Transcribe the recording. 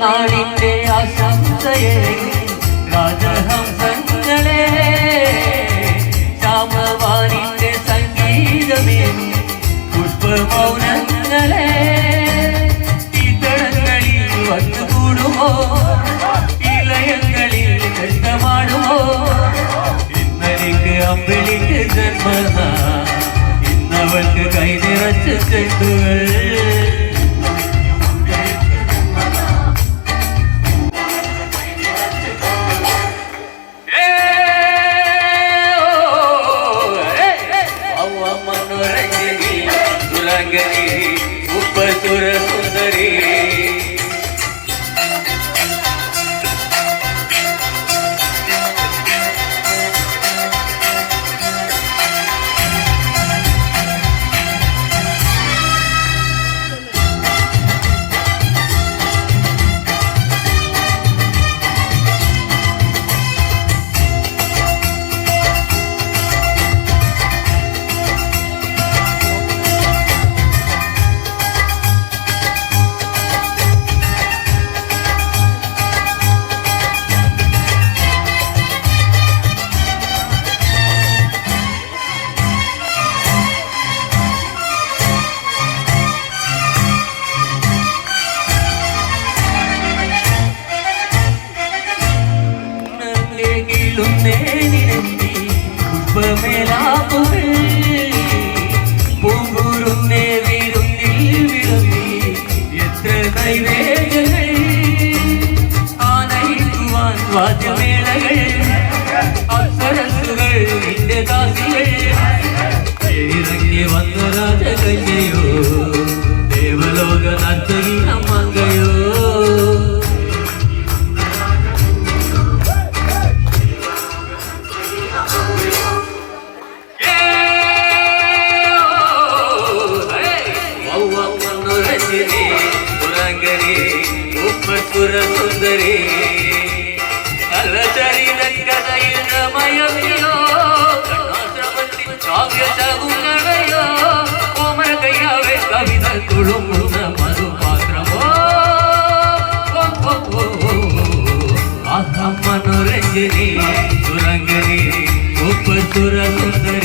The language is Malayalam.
നാടിന്റെ ആശംസയെ രാജഹംസങ്ങളെ ശ്യാമവാനിന്റെ സംഗീതമേ പുഷ്പമൗനങ്ങളെ ഇതളങ്ങളിൽ വന്നുകൂടുമോ ഇലയങ്ങളിൽ നൃത്തമാടുമോ ഇന്നലേക്ക് അമ്പിളിക്ക് ജന്മന ഇന്നവൾക്ക് കൈ നിറച്ച് ചെണ്ടുകൾ സുരസുന്ദരി പുഷ്പമേലാപ്പുകൾ പൂങ്കൂറുന്നേ വിരുന്നിൽ വിളമ്പി എത്ര നൈവേദ്യങ്ങൾ ആനയിക്കുവാൻ വാദ്യമേളകൾ അപ്സരസുകൾ നിന്റെ ദാസികൾ ഇറങ്ങി വന്ന രാജകന്യയോ ദേവലോക നർത്തകി അമ്മങ്കയോ സുരസുന്ദരി അലചരിതക്കഥയിലമയമിയോ കണ്ണാശ്രമത്തിൽ കാവ്യശകുങ്ങളയോ കോമര കയ്യാവേ കവിത തുളുമ്പുന്ന മധുപാത്രമോ അഹം മനോരഞ്ജനി സുരംഗനി സുരസുന്ദരി